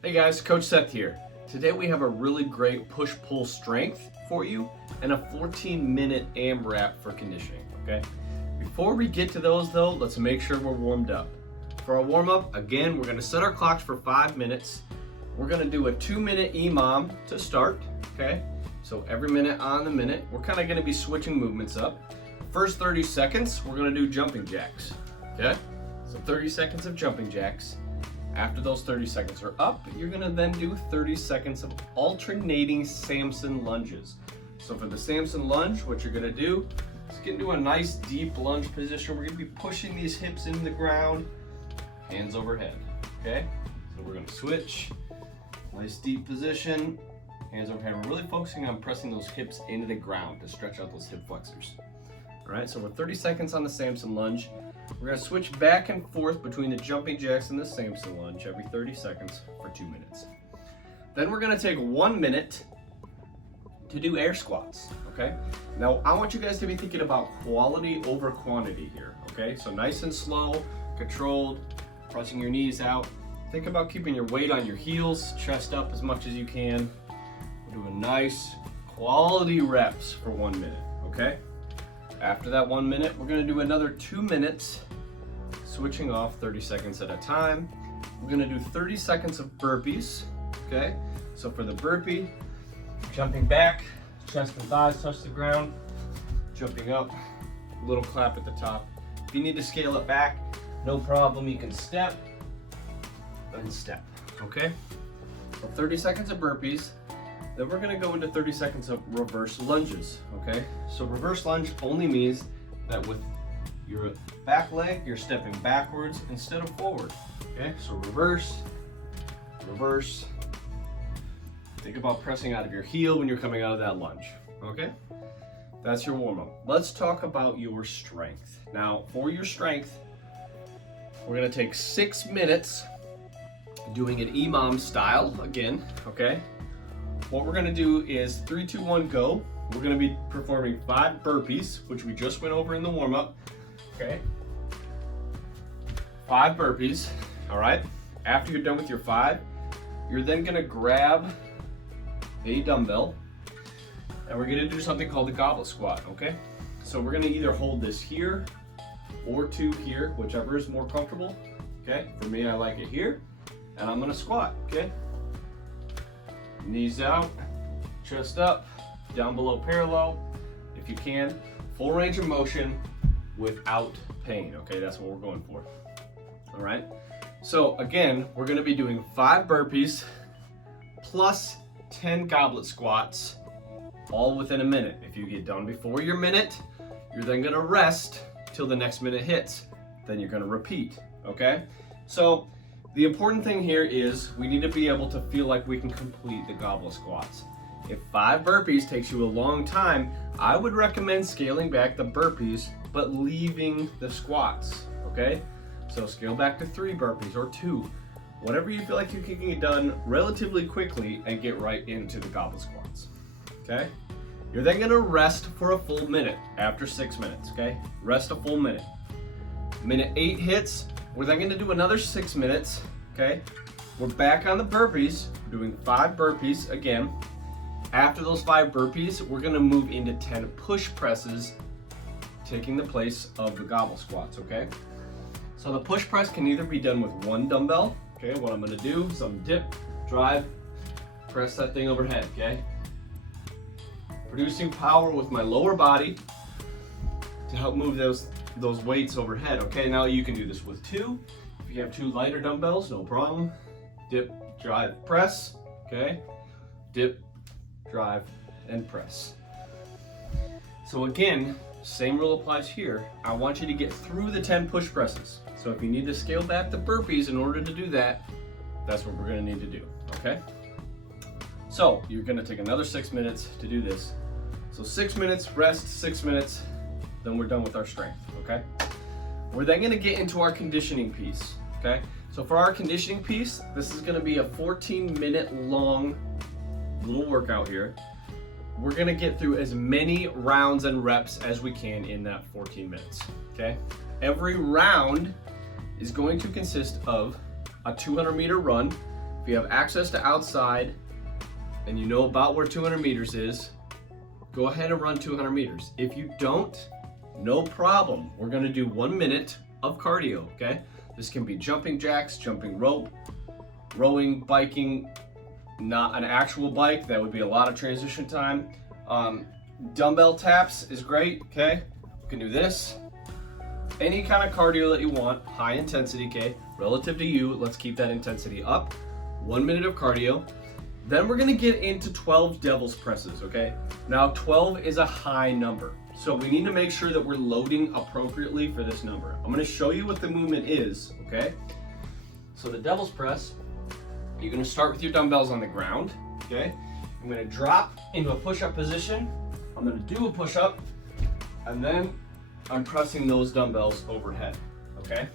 Hey guys, Coach Seth here. Today we have a really great push-pull strength for you and a 14-minute AMRAP for conditioning, okay? Before we get to those though, let's make sure we're warmed up. For our warm-up, again, we're gonna set our clocks for 5 minutes. We're gonna do a 2-minute EMOM to start, okay? So every minute on the minute, we're kinda gonna be switching movements up. First 30 seconds, we're gonna do jumping jacks, okay? So 30 seconds of jumping jacks. After those 30 seconds are up, you're gonna then do 30 seconds of alternating Samson lunges. So for the Samson lunge, what you're gonna do is get into a nice deep lunge position. We're gonna be pushing these hips into the ground, hands overhead, okay? So we're gonna switch, nice deep position, hands overhead. We're really focusing on pressing those hips into the ground to stretch out those hip flexors. All right, so we're 30 seconds on the Samson lunge. We're gonna switch back and forth between the jumping jacks and the Samson lunge every 30 seconds for 2 minutes. Then we're gonna take 1 minute to do air squats, okay? Now, I want you guys to be thinking about quality over quantity here, okay? So nice and slow, controlled, pressing your knees out. Think about keeping your weight on your heels, chest up as much as you can. We're doing nice quality reps for 1 minute, okay? After that 1 minute, we're gonna do another 2 minutes, switching off 30 seconds at a time. We're gonna do 30 seconds of burpees, okay? So for the burpee, jumping back, chest and thighs touch the ground, jumping up, little clap at the top. If you need to scale it back, no problem, you can step and step, okay? So 30 seconds of burpees. Then we're gonna go into 30 seconds of reverse lunges, okay? So reverse lunge only means that with your back leg, you're stepping backwards instead of forward, okay? So reverse, reverse. Think about pressing out of your heel when you're coming out of that lunge, okay? That's your warm-up. Let's talk about your strength. Now, for your strength, we're gonna take 6 minutes doing an EMOM style again, okay? What we're gonna do is 3, 2, 1, go. We're gonna be performing 5 burpees, which we just went over in the warm-up, okay? 5 burpees, all right? After you're done with your 5, you're then gonna grab a dumbbell, and we're gonna do something called the goblet squat, okay? So we're gonna either hold this here or 2 here, whichever is more comfortable, okay? For me, I like it here, and I'm gonna squat, okay? Knees out, chest up, down below parallel, if you can. Full range of motion without pain, okay? That's what we're going for, all right? So again, we're gonna be doing 5 burpees plus 10 goblet squats, all within a minute. If you get done before your minute, you're then gonna rest till the next minute hits. Then you're gonna repeat, okay? So the important thing here is we need to be able to feel like we can complete the goblet squats. If 5 burpees takes you a long time, I would recommend scaling back the burpees, but leaving the squats, okay? So scale back to 3 burpees or 2. Whatever you feel like you can get done relatively quickly and get right into the goblet squats, okay? You're then gonna rest for a full minute after 6 minutes, okay? Rest a full minute. Minute 8 hits, we're then gonna do another 6 minutes, okay? We're back on the burpees, we're doing 5 burpees again. After those 5 burpees, we're gonna move into 10 push presses, taking the place of the goblet squats, okay? So the push press can either be done with 1 dumbbell, okay? What I'm gonna do is I'm dip, drive, press that thing overhead, okay? Producing power with my lower body to help move those weights overhead, okay? Now you can do this with 2. If you have 2 lighter dumbbells, no problem. Dip, drive, press, okay? Dip, drive, and press. So again, same rule applies here. I want you to get through the 10 push presses. So if you need to scale back the burpees in order to do that, that's what we're gonna need to do, okay? So you're gonna take another 6 minutes to do this. So 6 minutes, rest, 6 minutes, then we're done with our strength, okay? We're then gonna get into our conditioning piece, okay? So for our conditioning piece, this is gonna be a 14-minute long little workout here. We're gonna get through as many rounds and reps as we can in that 14 minutes, okay? Every round is going to consist of a 200-meter run. If you have access to outside and you know about where 200 meters is, go ahead and run 200 meters. If you don't, no problem. We're gonna do 1 minute of cardio, okay? This can be jumping jacks, jumping rope, rowing, biking, not an actual bike. That would be a lot of transition time. Dumbbell taps is great, okay? You can do this. Any kind of cardio that you want, high intensity, okay? Relative to you, let's keep that intensity up. 1 minute of cardio. Then we're gonna get into 12 devil's presses, okay? Now 12 is a high number, so we need to make sure that we're loading appropriately for this number. I'm gonna show you what the movement is, okay? So the devil's press, you're gonna start with your dumbbells on the ground, okay? I'm gonna drop into a push-up position. I'm gonna do a push-up, and then I'm pressing those dumbbells overhead, okay?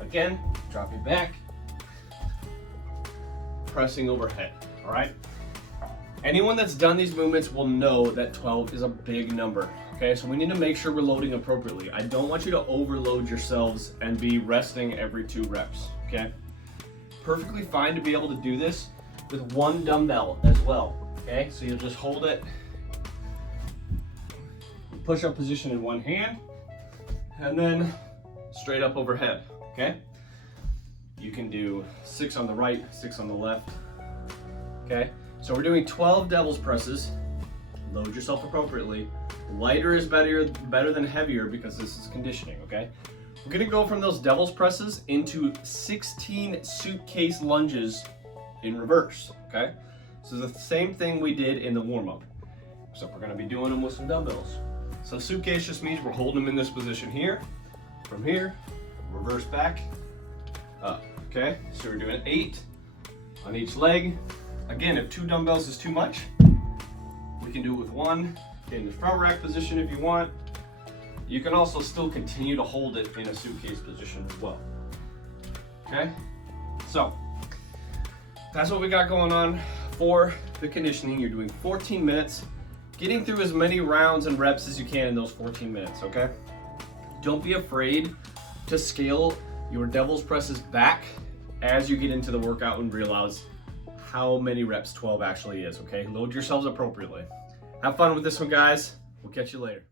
Again, drop it back, pressing overhead, all right? Anyone that's done these movements will know that 12 is a big number, okay? So we need to make sure we're loading appropriately. I don't want you to overload yourselves and be resting every 2 reps, okay? Perfectly fine to be able to do this with 1 dumbbell as well, okay? So you'll just hold it, push-up position in 1 hand, and then straight up overhead, okay? You can do 6 on the right, 6 on the left, okay? So we're doing 12 devil's presses. Load yourself appropriately. Lighter is better than heavier because this is conditioning, okay? We're gonna go from those devil's presses into 16 suitcase lunges in reverse, okay? So the same thing we did in the warm-up. So we're gonna be doing them with some dumbbells. So suitcase just means we're holding them in this position here, from here, reverse back, up, okay? So we're doing 8 on each leg. Again, if 2 dumbbells is too much, we can do it with 1 in the front rack position if you want. You can also still continue to hold it in a suitcase position as well, okay? So that's what we got going on for the conditioning. You're doing 14 minutes, getting through as many rounds and reps as you can in those 14 minutes, okay? Don't be afraid to scale your devil's presses back as you get into the workout and realize how many reps 12 actually is, okay? Load yourselves appropriately. Have fun with this one, guys. We'll catch you later.